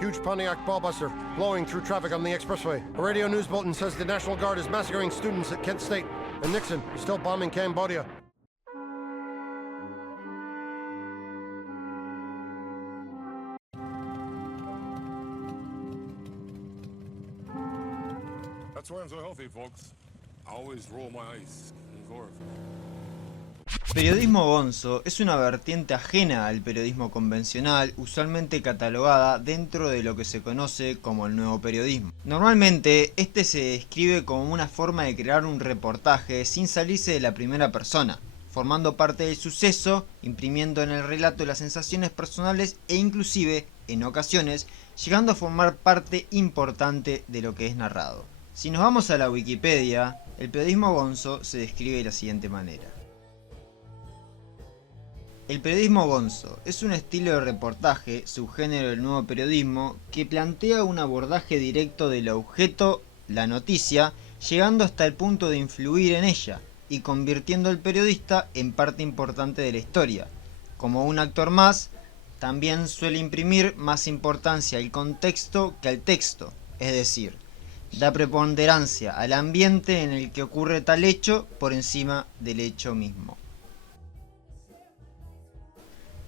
Huge Pontiac ballbuster blowing through traffic on the expressway. A radio news bulletin says the National Guard is massacring students at Kent State, and Nixon is still bombing Cambodia. That's why I'm so healthy, folks. I always roll my eyes in chlorophyll. Periodismo gonzo es una vertiente ajena al periodismo convencional, usualmente catalogada dentro de lo que se conoce como el nuevo periodismo. Normalmente, este se describe como una forma de crear un reportaje sin salirse de la primera persona, formando parte del suceso, imprimiendo en el relato las sensaciones personales e inclusive, en ocasiones, llegando a formar parte importante de lo que es narrado. Si nos vamos a la Wikipedia, el periodismo gonzo se describe de la siguiente manera. El periodismo gonzo es un estilo de reportaje, subgénero del nuevo periodismo, que plantea un abordaje directo del objeto, la noticia, llegando hasta el punto de influir en ella, y convirtiendo al periodista en parte importante de la historia. Como un actor más, también suele imprimir más importancia al contexto que al texto, es decir, da preponderancia al ambiente en el que ocurre tal hecho por encima del hecho mismo.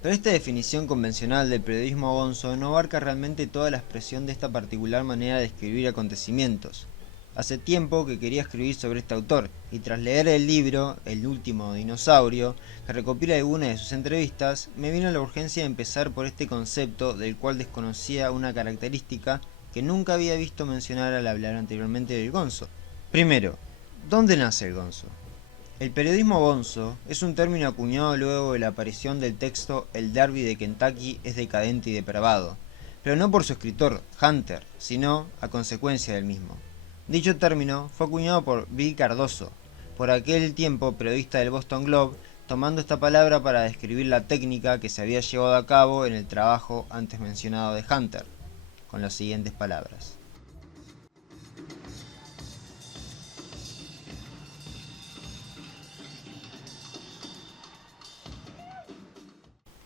Pero esta definición convencional del periodismo gonzo no abarca realmente toda la expresión de esta particular manera de escribir acontecimientos. Hace tiempo que quería escribir sobre este autor, y tras leer el libro El último dinosaurio, que recopila algunas de sus entrevistas, me vino la urgencia de empezar por este concepto del cual desconocía una característica que nunca había visto mencionar al hablar anteriormente del gonzo. Primero, ¿dónde nace el gonzo? El periodismo gonzo es un término acuñado luego de la aparición del texto El Derby de Kentucky es decadente y depravado, pero no por su escritor, Hunter, sino a consecuencia del mismo. Dicho término fue acuñado por Bill Cardoso, por aquel tiempo periodista del Boston Globe, tomando esta palabra para describir la técnica que se había llevado a cabo en el trabajo antes mencionado de Hunter, con las siguientes palabras.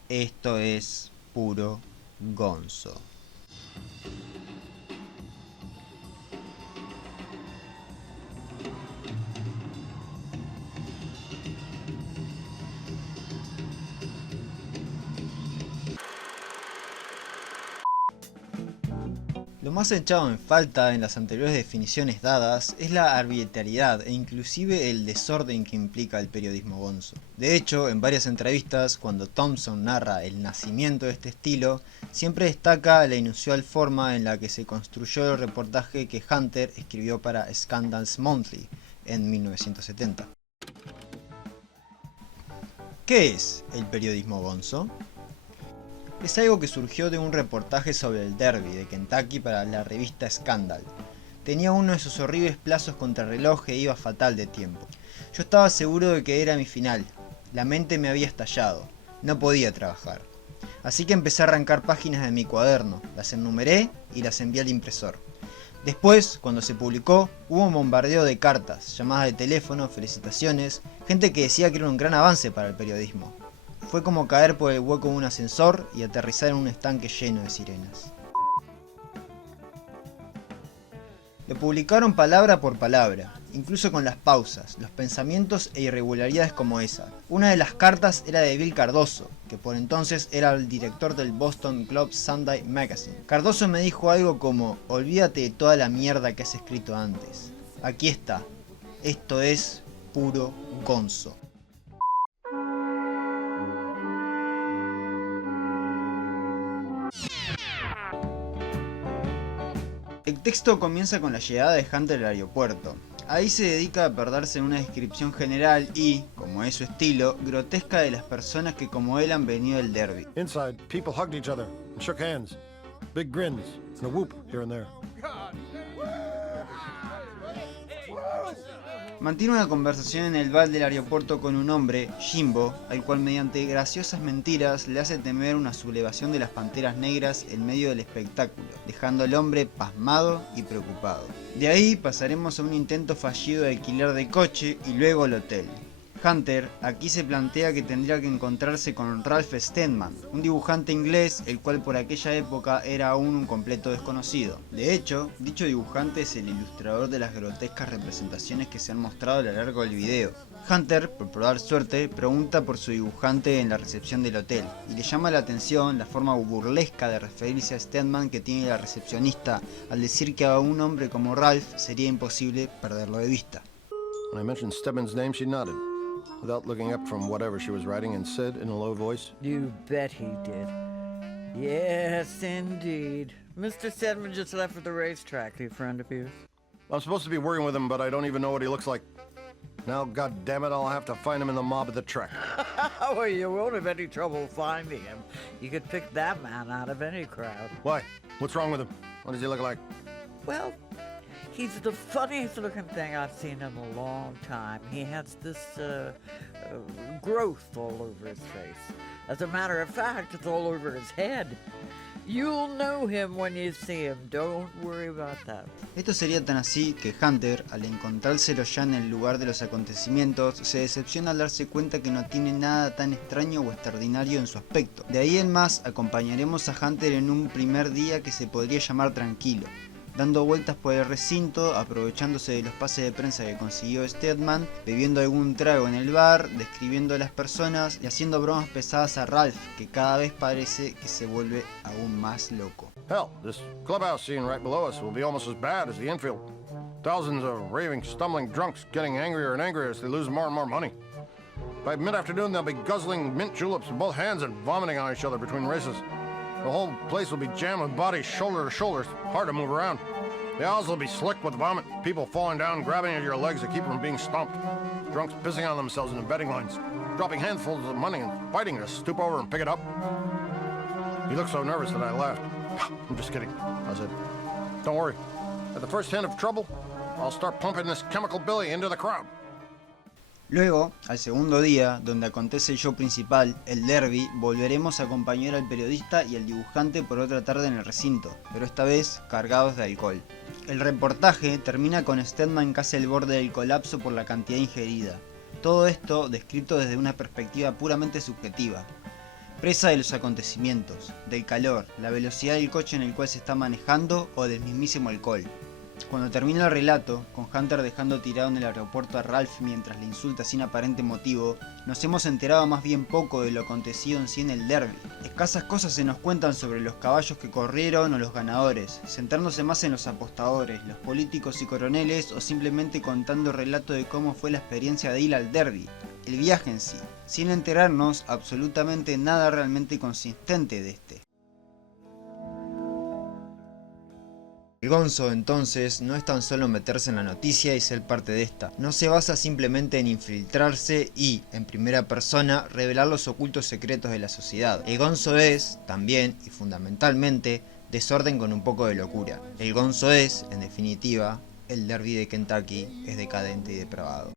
Esto es puro gonzo. Lo más echado en falta en las anteriores definiciones dadas es la arbitrariedad e inclusive el desorden que implica el periodismo gonzo. De hecho, en varias entrevistas, cuando Thompson narra el nacimiento de este estilo, siempre destaca la inusual forma en la que se construyó el reportaje que Hunter escribió para Scandals Monthly en 1970. ¿Qué es el periodismo gonzo? Es algo que surgió de un reportaje sobre el Derby de Kentucky para la revista Scandal. Tenía uno de esos horribles plazos contra el reloj e iba fatal de tiempo. Yo estaba seguro de que era mi final. La mente me había estallado. No podía trabajar. Así que empecé a arrancar páginas de mi cuaderno, las enumeré y las envié al impresor. Después, cuando se publicó, hubo un bombardeo de cartas, llamadas de teléfono, felicitaciones, gente que decía que era un gran avance para el periodismo. Fue como caer por el hueco de un ascensor y aterrizar en un estanque lleno de sirenas. Lo publicaron palabra por palabra, incluso con las pausas, los pensamientos e irregularidades como esa. Una de las cartas era de Bill Cardoso, que por entonces era el director del Boston Globe Sunday Magazine. Cardoso me dijo algo como: olvídate de toda la mierda que has escrito antes. Aquí está. Esto es puro gonzo. El texto comienza con la llegada de Hunter al aeropuerto. Ahí se dedica a perderse en una descripción general y, como es su estilo, grotesca de las personas que como él han venido del Derby. Inside, people hugged each other and shook hands. Big grins and a whoop here and there. Mantiene una conversación en el bar del aeropuerto con un hombre, Jimbo, al cual mediante graciosas mentiras le hace temer una sublevación de las panteras negras en medio del espectáculo, dejando al hombre pasmado y preocupado. De ahí pasaremos a un intento fallido de alquiler de coche y luego al hotel. Hunter aquí se plantea que tendría que encontrarse con Ralph Steadman, un dibujante inglés el cual por aquella época era aún un completo desconocido. De hecho, dicho dibujante es el ilustrador de las grotescas representaciones que se han mostrado a lo largo del video. Hunter, por probar suerte, pregunta por su dibujante en la recepción del hotel, y le llama la atención la forma burlesca de referirse a Steadman que tiene la recepcionista al decir que a un hombre como Ralph sería imposible perderlo de vista. When I mentioned Stedman's name, she nodded, without looking up from whatever she was writing, and said in a low voice, You bet he did. Yes, indeed. Mr. Stedman just left for the racetrack, a friend of yours. I'm supposed to be working with him, but I don't even know what he looks like. Now, goddammit, I'll have to find him in the mob at the track. Well, you won't have any trouble finding him. You could pick that man out of any crowd. Why? What's wrong with him? What does he look like? Well, he's the funniest looking thing I've seen in a long time. He has this growth all over his face. As a matter of fact, it's all over his head. You'll know him when you see him. Don't worry about that. Esto sería tan así que Hunter, al encontrárselo ya en el lugar de los acontecimientos, se decepciona al darse cuenta que no tiene nada tan extraño o extraordinario en su aspecto. De ahí en más, acompañaremos a Hunter en un primer día que se podría llamar tranquilo, dando vueltas por el recinto, aprovechándose de los pases de prensa que consiguió Steadman, bebiendo algún trago en el bar, describiendo a las personas y haciendo bromas pesadas a Ralph, que cada vez parece que se vuelve aún más loco. Hell, this clubhouse scene right below us will be almost as bad as the infield. Thousands of raving, stumbling drunks getting angrier and angrier as they lose more and more money. By mid-afternoon, they'll be guzzling mint juleps in both hands and vomiting on each other between races. The whole place will be jammed with bodies shoulder to shoulder. It's hard to move around. The aisles will be slick with vomit. People falling down, grabbing at your legs to keep from being stomped. Drunks pissing on themselves in the betting lines, dropping handfuls of money and fighting to stoop over and pick it up. He looked so nervous that I laughed. I'm just kidding, I said. Don't worry. At the first hint of trouble, I'll start pumping this chemical Billy into the crowd. Luego, al segundo día, donde acontece el show principal, el derby, volveremos a acompañar al periodista y al dibujante por otra tarde en el recinto, pero esta vez cargados de alcohol. El reportaje termina con Steadman casi al borde del colapso por la cantidad ingerida. Todo esto descrito desde una perspectiva puramente subjetiva, presa de los acontecimientos, del calor, la velocidad del coche en el cual se está manejando o del mismísimo alcohol. Cuando termina el relato, con Hunter dejando tirado en el aeropuerto a Ralph mientras le insulta sin aparente motivo, nos hemos enterado más bien poco de lo acontecido en sí en el derby. Escasas cosas se nos cuentan sobre los caballos que corrieron o los ganadores, centrándose más en los apostadores, los políticos y coroneles o simplemente contando el relato de cómo fue la experiencia de ir al derby, el viaje en sí, sin enterarnos absolutamente nada realmente consistente de este. El gonzo, entonces, no es tan solo meterse en la noticia y ser parte de esta. No se basa simplemente en infiltrarse y, en primera persona, revelar los ocultos secretos de la sociedad. El gonzo es, también y fundamentalmente, desorden con un poco de locura. El gonzo es, en definitiva, el derby de Kentucky es decadente y depravado.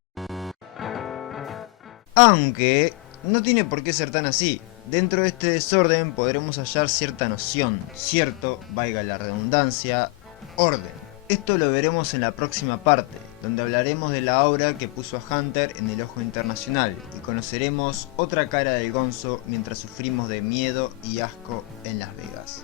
Aunque no tiene por qué ser tan así. Dentro de este desorden podremos hallar cierta noción, cierto, valga la redundancia, orden. Esto lo veremos en la próxima parte, donde hablaremos de la obra que puso a Hunter en el ojo internacional y conoceremos otra cara del gonzo mientras sufrimos de miedo y asco en Las Vegas.